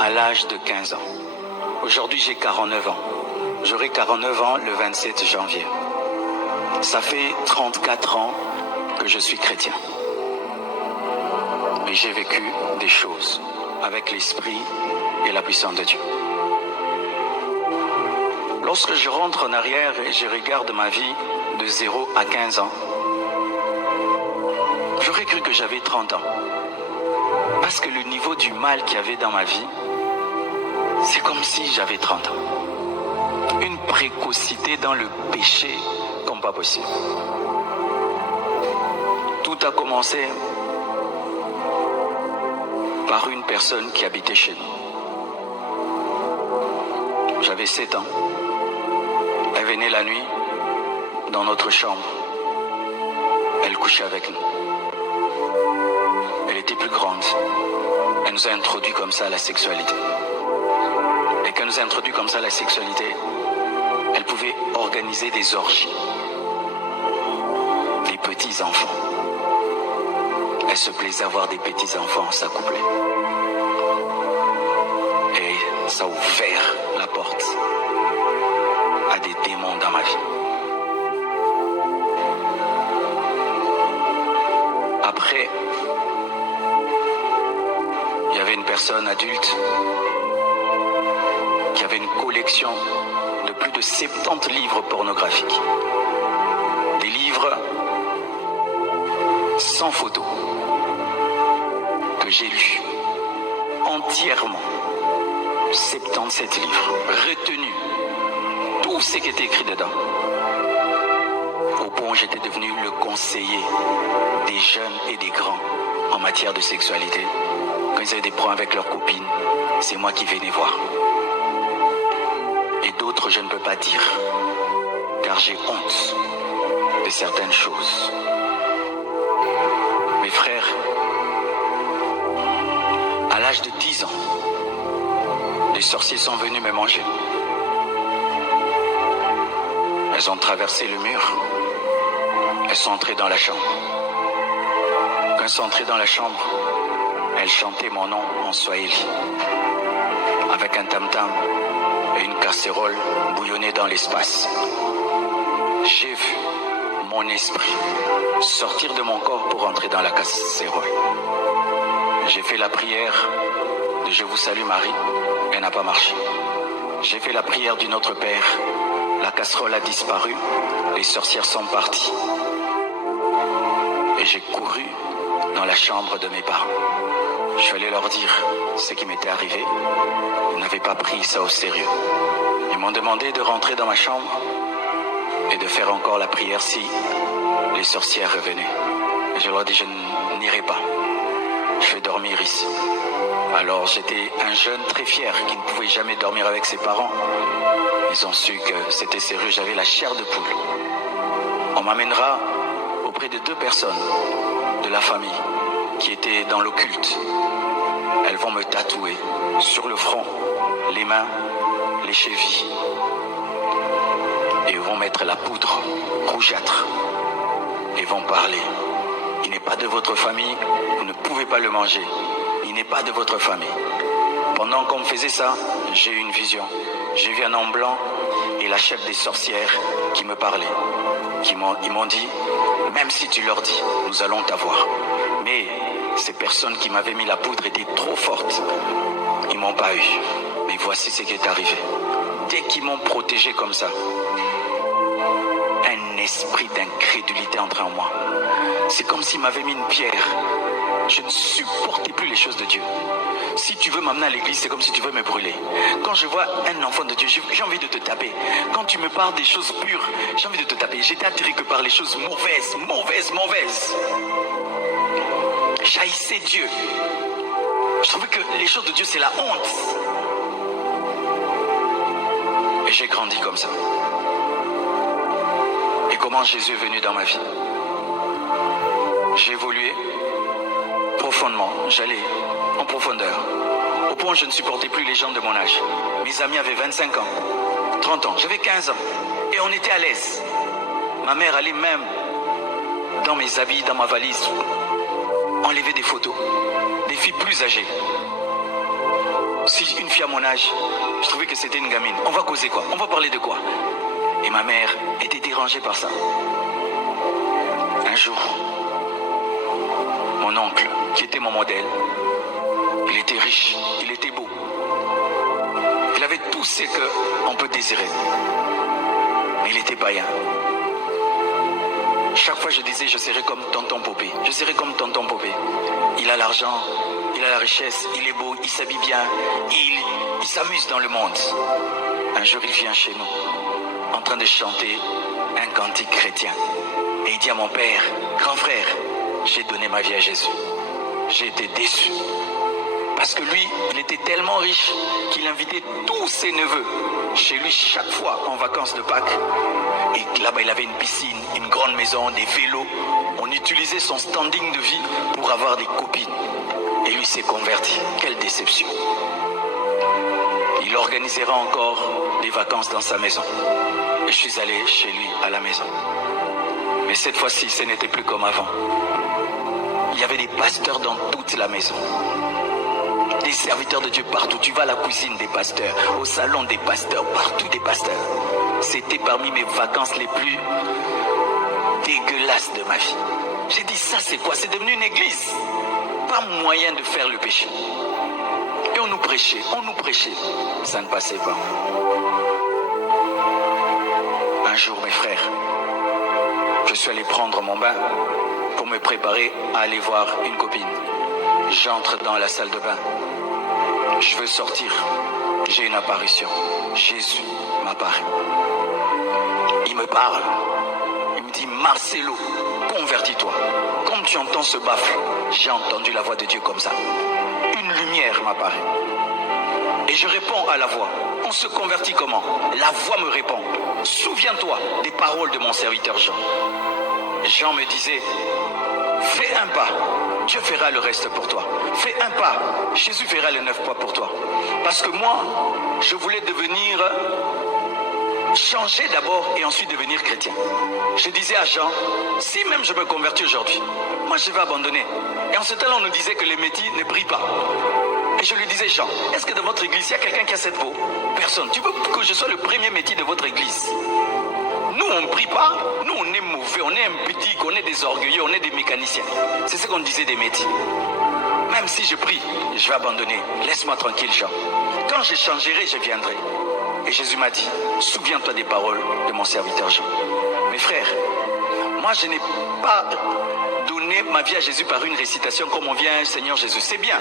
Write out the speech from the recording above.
à l'âge de 15 ans. Aujourd'hui, j'ai 49 ans. J'aurai 49 ans le 27 janvier. Ça fait 34 ans que je suis chrétien. Et j'ai vécu des choses avec l'esprit et la puissance de Dieu. Lorsque je rentre en arrière et je regarde ma vie de 0 à 15 ans, j'aurais cru que j'avais 30 ans. Parce que le niveau du mal qu'il y avait dans ma vie, c'est comme si j'avais 30 ans. Une précocité dans le péché comme pas possible. Tout a commencé par une personne qui habitait chez nous. J'avais 7 ans. Elle venait la nuit dans notre chambre. Elle couchait avec nous. Elle était plus grande. Elle nous a introduit comme ça à la sexualité. Et quand elle nous a introduit comme ça à la sexualité, elle pouvait organiser des orgies. Des petits enfants. Elle se plaisait à voir des petits enfants s'accoupler. Et ça a ouvert la porte à des démons dans ma vie. Après, il y avait une personne adulte qui avait une collection de plus de 70 livres pornographiques. Des livres sans photo que j'ai lus entièrement. 77 livres, retenus tout ce qui était écrit dedans. Au point où j'étais devenu le conseiller des jeunes et des grands en matière de sexualité. Quand ils avaient des problèmes avec leurs copines, c'est moi qui venais voir. Et d'autres, je ne peux pas dire, car j'ai honte de certaines choses. Mes frères, à l'âge de 10 ans, les sorciers sont venus me manger. Elles ont traversé le mur. Elles sont entrées dans la chambre. Quand elles sont entrées dans la chambre, elles chantaient mon nom en swahili, avec un tam-tam et une casserole bouillonnée dans l'espace. J'ai vu mon esprit sortir de mon corps pour entrer dans la casserole. J'ai fait la prière de Je vous salue Marie, elle n'a pas marché. J'ai fait la prière du Notre Père, la casserole a disparu, les sorcières sont parties. Et j'ai couru dans la chambre de mes parents. Je suis allé leur dire ce qui m'était arrivé. Ils n'avaient pas pris ça au sérieux. Ils m'ont demandé de rentrer dans ma chambre et de faire encore la prière si les sorcières revenaient. Et je leur ai dit, je n'irai pas. Je vais dormir ici. Alors j'étais un jeune très fier qui ne pouvait jamais dormir avec ses parents. Ils ont su que c'était sérieux, j'avais la chair de poule. On m'amènera auprès de 2 personnes de la famille qui étaient dans l'occulte. Elles vont me tatouer sur le front, les mains, les chevilles. Et ils vont mettre la poudre rougeâtre. Et vont parler. Il n'est pas de votre famille, vous ne pouvez pas le manger. Il n'est pas de votre famille. Pendant qu'on me faisait ça, j'ai eu une vision. J'ai vu un homme blanc et la chef des sorcières qui me parlait. Ils m'ont dit, même si tu leur dis, nous allons t'avoir. Mais ces personnes qui m'avaient mis la poudre étaient trop fortes. Ils m'ont pas eu. Mais voici ce qui est arrivé. Dès qu'ils m'ont protégé comme ça, un esprit d'incrédulité entrait en moi. C'est comme s'il m'avait mis une pierre. Je ne supportais plus les choses de Dieu. Si tu veux m'amener à l'église, c'est comme si tu veux me brûler. Quand je vois un enfant de Dieu, j'ai envie de te taper. Quand tu me parles des choses pures, j'ai envie de te taper. J'étais attiré que par les choses mauvaises, mauvaises, mauvaises. J'haïssais Dieu. Je trouvais que les choses de Dieu, c'est la honte. Et j'ai grandi comme ça. Et comment Jésus est venu dans ma vie? J'ai évolué profondément. J'allais en profondeur. Au point où je ne supportais plus les gens de mon âge. Mes amis avaient 25 ans, 30 ans. J'avais 15 ans. Et on était à l'aise. Ma mère allait même dans mes habits, dans ma valise, enlever des photos. Des filles plus âgées. Si une fille à mon âge, je trouvais que c'était une gamine. On va causer quoi? On va parler de quoi? Et ma mère était dérangée par ça. Un jour, mon oncle, qui était mon modèle, il était riche, il était beau. Il avait tout ce qu'on peut désirer. Mais il était païen. Chaque fois je disais, je serai comme tonton Popé. Je serai comme tonton Popé. Il a l'argent, il a la richesse, il est beau, il s'habille bien, il s'amuse dans le monde. Un jour il vient chez nous, en train de chanter un cantique chrétien. Et il dit à mon père, grand frère, j'ai donné ma vie à Jésus. J'ai été déçu. Parce que lui, il était tellement riche qu'il invitait tous ses neveux chez lui chaque fois en vacances de Pâques. Et là-bas, il avait une piscine, une grande maison, des vélos. On utilisait son standing de vie pour avoir des copines. Et lui s'est converti. Quelle déception. Il organisera encore des vacances dans sa maison. Et je suis allé chez lui à la maison. Mais cette fois-ci, ce n'était plus comme avant. Il y avait des pasteurs dans toute la maison. Des serviteurs de Dieu partout. Tu vas à la cuisine, des pasteurs. Au salon, des pasteurs. Partout, des pasteurs. C'était parmi mes vacances les plus dégueulasses de ma vie. J'ai dit, ça c'est quoi? C'est devenu une église. Pas moyen de faire le péché. Et on nous prêchait. Ça ne passait pas. Un jour, mes frères, je suis allé prendre mon bain pour me préparer à aller voir une copine. J'entre dans la salle de bain. Je veux sortir. J'ai une apparition. Jésus m'apparaît. Il me parle. Il me dit, Marcelo, convertis-toi. Comme tu entends ce baffle, j'ai entendu la voix de Dieu comme ça. Une lumière m'apparaît. Et je réponds à la voix. On se convertit comment? La voix me répond. Souviens-toi des paroles de mon serviteur Jean. Jean me disait, fais un pas, Dieu fera le reste pour toi. Fais un pas, Jésus fera les 9 pas pour toi. Parce que moi, je voulais devenir, changer d'abord et ensuite devenir chrétien. Je disais à Jean, si même je me convertis aujourd'hui, moi je vais abandonner. Et en ce temps-là, on nous disait que les métis ne prient pas. Et je lui disais, Jean, est-ce que dans votre église, il y a quelqu'un qui a cette peau? Personne. Tu veux que je sois le premier métis de votre église? Nous, on ne prie pas. Nous, on est mauvais, on est impudiques, on est des orgueilleux, on est des mécaniciens. C'est ce qu'on disait des métis. Même si je prie, je vais abandonner. Laisse-moi tranquille, Jean. Quand je changerai, je viendrai. Et Jésus m'a dit, souviens-toi des paroles de mon serviteur Jean. Mes frères, moi, je n'ai pas donné ma vie à Jésus par une récitation comme on vient, Seigneur Jésus. C'est bien.